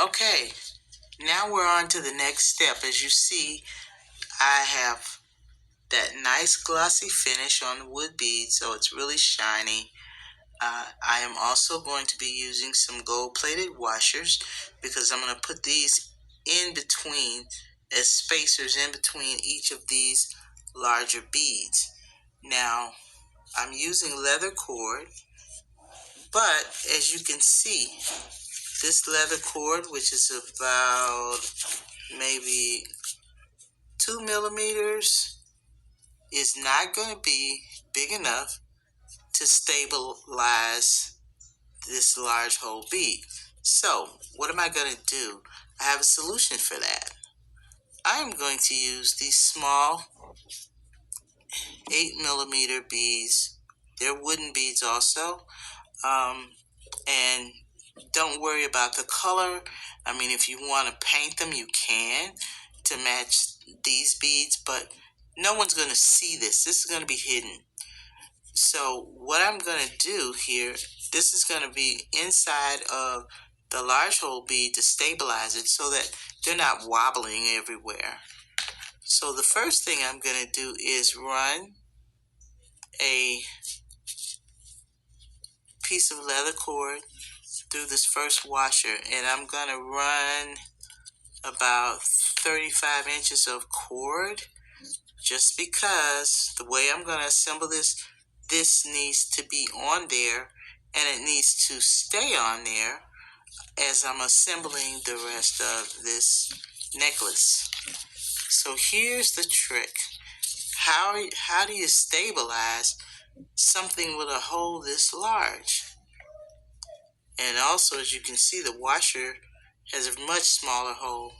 Okay, now we're on to the next step. As you see, I have that nice glossy finish on the wood bead, so it's really shiny. I am also going to be using some gold-plated washers because I'm going to put these in between as spacers in between each of these larger beads. Now, I'm using leather cord, but as you can see, this leather cord, which is about maybe 2 millimeters, is not going to be big enough to stabilize this large hole bead. So what am I going to do? I have a solution for that. I am going to use these small 8 millimeter beads. They're wooden beads also. And don't worry about the color. I mean, if you want to paint them, you can to match these beads, but no one's going to see this. This is going to be hidden. So what I'm going to do here, this is going to be inside of the large hole bead to stabilize it so that they're not wobbling everywhere. So the first thing I'm going to do is run a piece of leather cord through this first washer, and I'm going to run about 35 inches of cord, just because the way I'm going to assemble this needs to be on there and it needs to stay on there as I'm assembling the rest of this necklace. So here's the trick. How do you stabilize something with a hole this large? And also, as you can see, the washer has a much smaller hole.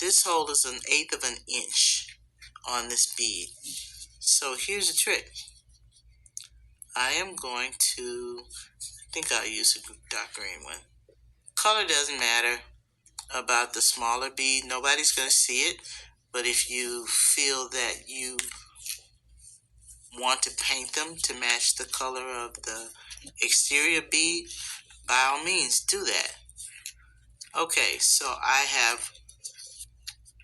This hole is 1/8 of an inch on this bead. So here's the trick. I am going to, I think I'll use a dark green one. Color doesn't matter about the smaller bead. Nobody's going to see it. But if you feel that you want to paint them to match the color of the exterior bead, by all means do that. Okay, so I have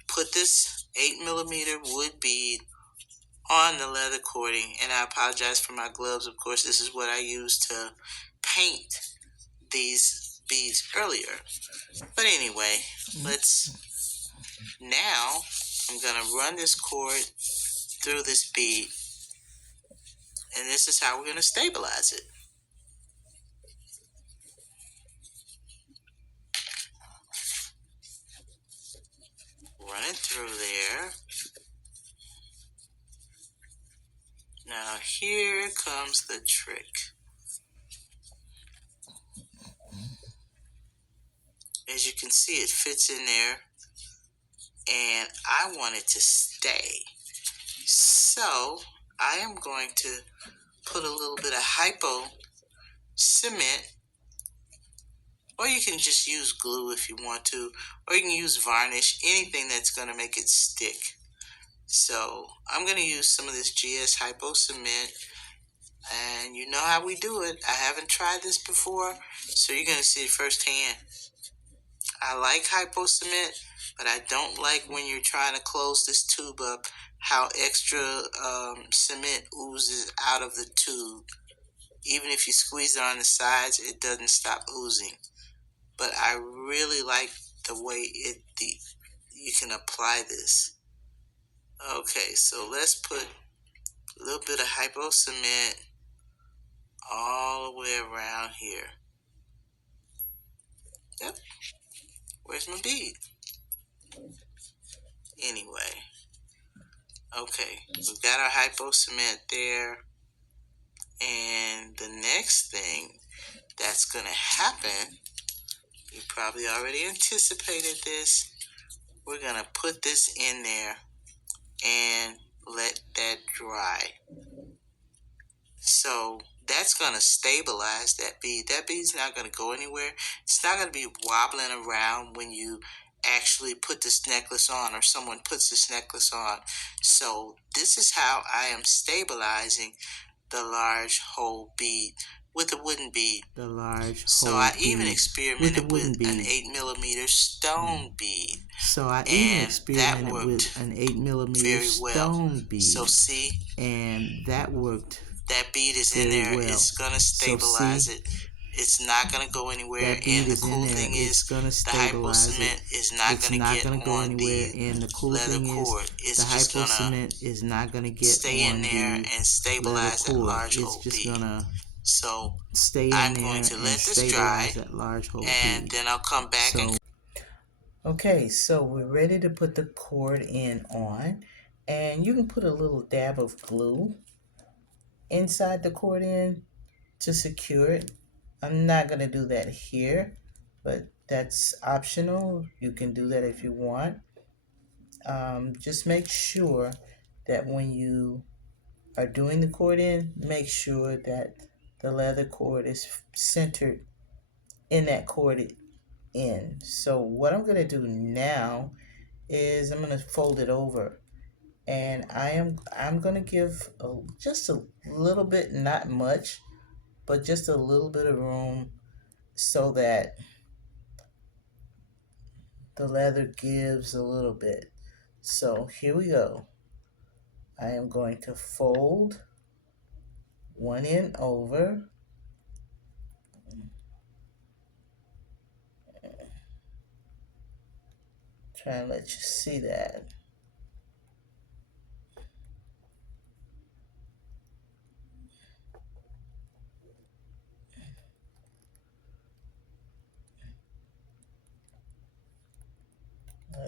put this 8 millimeter wood bead on the leather cording, and I apologize for my gloves. Of course, this is what I used to paint these beads earlier. But anyway, now I'm going to run this cord through this bead, and this is how we're going to stabilize it. Run it through there. Now here comes the trick. As you can see, it fits in there, and I want it to stay. So I am going to put a little bit of Hypo Cement, or you can just use glue if you want to, or you can use varnish, anything that's going to make it stick. So I'm going to use some of this GS Hypo Cement, and you know how we do it. I haven't tried this before, so you're going to see it firsthand. I like Hypo Cement, but I don't like when you're trying to close this tube up how extra cement oozes out of the tube. Even if you squeeze it on the sides, it doesn't stop oozing. But I really like the way you can apply this. Okay, so let's put a little bit of Hypo Cement all the way around here. Yep. Where's my bead? Anyway. Okay, we've got our Hypo Cement there. And the next thing that's going to happen, you probably already anticipated this. We're going to put this in there and let that dry. So that's going to stabilize that bead. That bead's not going to go anywhere. It's not going to be wobbling around when you actually put this necklace on, or someone puts this necklace on. So this is how I am stabilizing the large hole bead with a wooden bead. The large So hole I bead even with experimented the with wooden an bead. 8mm stone bead, So I even and that experimented worked with an 8mm very well. stone bead. So see, And that worked that bead is in very there. well. It's gonna So stabilize see, it. It's not gonna go anywhere. that bead And the is in cool there. thing It's is, gonna the Hypo stabilize it. Cement is not It's gonna not get gonna go on anywhere. the And the cool leather thing is, cord. the It's just Hypo gonna Cement is not gonna get stay in on there the and leather stabilize that cord. large It's hole just bead. gonna So stay in I'm going there to and let this dry, stabilize that large hole and bead. then I'll come back and... Okay, so we're ready to put the cord in on, and you can put a little dab of glue inside the cord in to secure it. I'm not going to do that here, but that's optional. You can do that if you want. Just make sure that when you are doing the cord in, make sure that the leather cord is centered in that cord in. So what I'm going to do now is I'm going to fold it over, and I'm going to give just a little bit, not much, but just a little bit of room so that the leather gives a little bit. So here we go. I am going to fold one end over. Try and let you see that.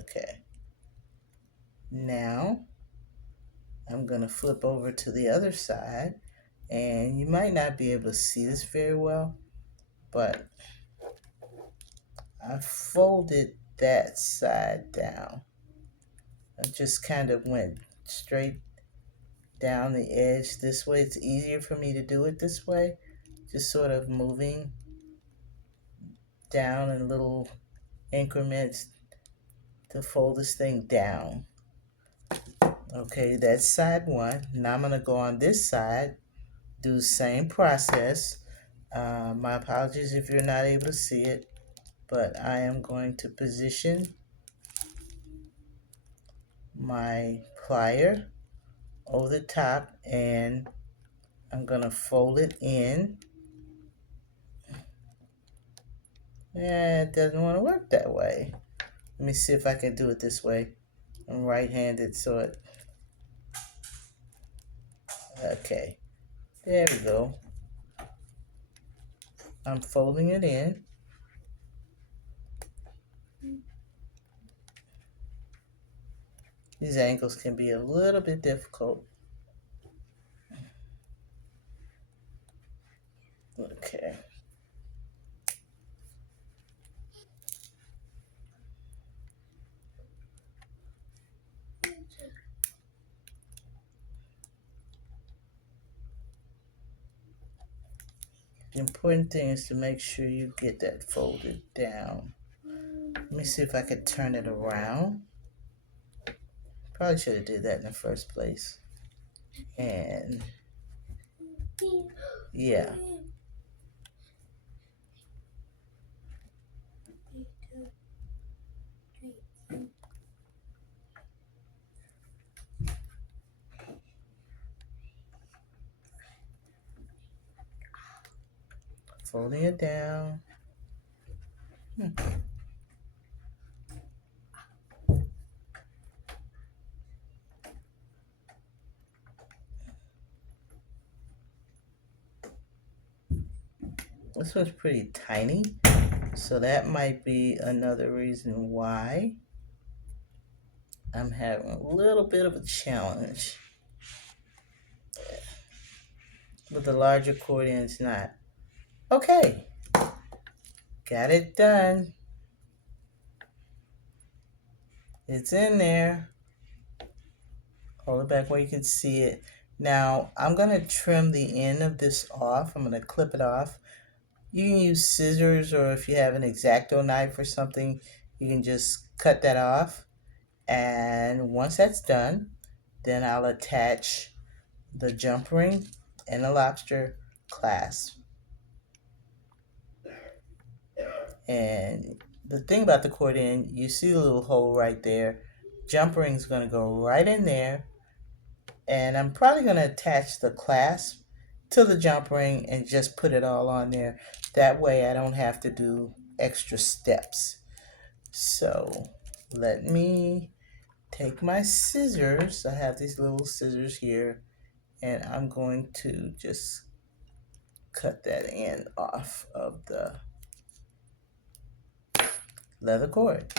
Okay. Now I'm going to flip over to the other side, and you might not be able to see this very well, but I folded that side down. I just kind of went straight down the edge this way. It's easier for me to do it this way, just sort of moving down in little increments to fold this thing down. Okay, that's side one. Now I'm going to go on this side, do the same process. My apologies if you're not able to see it, but I am going to position my plier over the top, and I'm going to fold it in. It doesn't want to work that way. Let me see if I can do it this way. I'm right-handed, so it... Okay, there we go. I'm folding it in. These angles can be a little bit difficult. Okay. The important thing is to make sure you get that folded down. Let me see if I could turn it around. Probably should have did that in the first place. And yeah. Folding it down. This one's pretty tiny, so that might be another reason why I'm having a little bit of a challenge. But the larger accordion's not. Okay, got it done. It's in there. Hold it back where you can see it. Now, I'm going to trim the end of this off. I'm going to clip it off. You can use scissors, or if you have an X-Acto knife or something, you can just cut that off. And once that's done, then I'll attach the jump ring and the lobster clasp. And the thing about the cord end, you see the little hole right there. Jump ring's going to go right in there. And I'm probably going to attach the clasp to the jump ring and just put it all on there. That way I don't have to do extra steps. So let me take my scissors. I have these little scissors here, and I'm going to just cut that end off of the leather cord.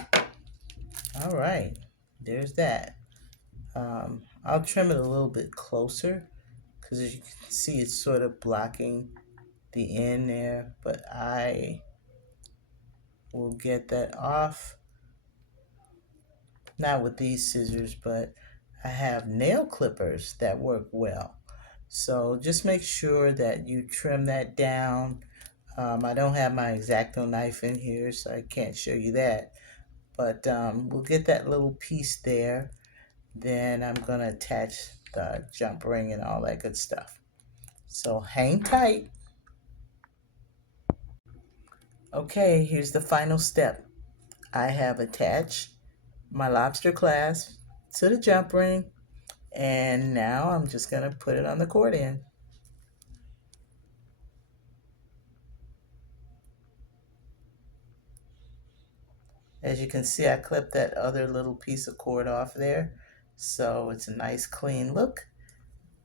All right, there's that. I'll trim it a little bit closer because as you can see, it's sort of blocking the end there, but I will get that off. Not with these scissors, but I have nail clippers that work well. So just make sure that you trim that down. I don't have my X-Acto knife in here, so I can't show you that. But we'll get that little piece there. Then I'm going to attach the jump ring and all that good stuff. So hang tight. Okay, here's the final step. I have attached my lobster clasp to the jump ring, and now I'm just going to put it on the cord end. As you can see, I clipped that other little piece of cord off there, so it's a nice clean look.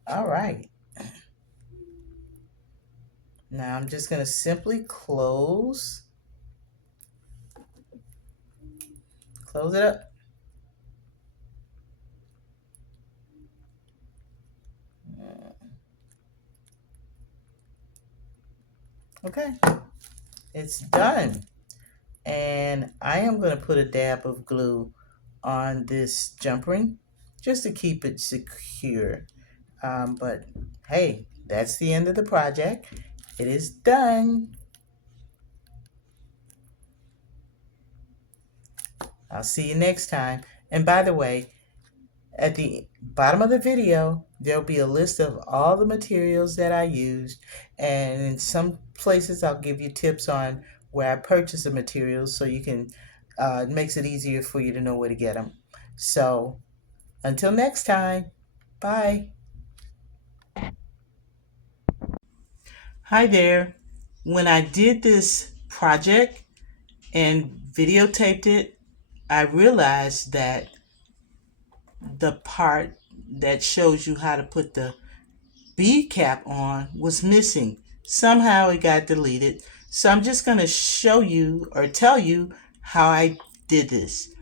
All right. Now I'm just going to simply close it up. Okay, it's done. And I am going to put a dab of glue on this jump ring just to keep it secure. But hey, that's the end of the project. It is done. I'll see you next time. And by the way, at the bottom of the video, there'll be a list of all the materials that I used. And in some places, I'll give you tips on where I purchase the materials so you can, it makes it easier for you to know where to get them. So until next time, bye. Hi there. When I did this project and videotaped it, I realized that the part that shows you how to put the bead cap on was missing. Somehow it got deleted. So I'm just going to show you or tell you how I did this.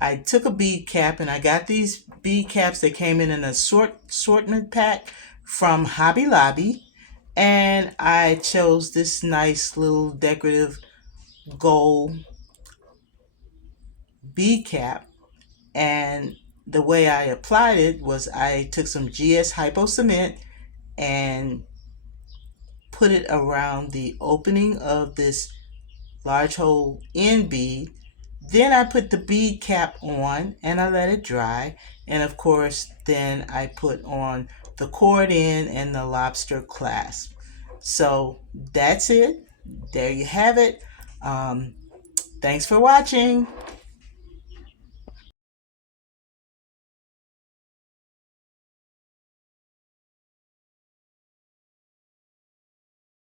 I took a bead cap and I got these bead caps that came in an assortment pack from Hobby Lobby. And I chose this nice little decorative gold bead cap. And the way I applied it was I took some GS Hypo Cement and put it around the opening of this large hole end bead. Then I put the bead cap on and I let it dry. And of course, then I put on the cord end and the lobster clasp. So that's it. There you have it. Thanks for watching.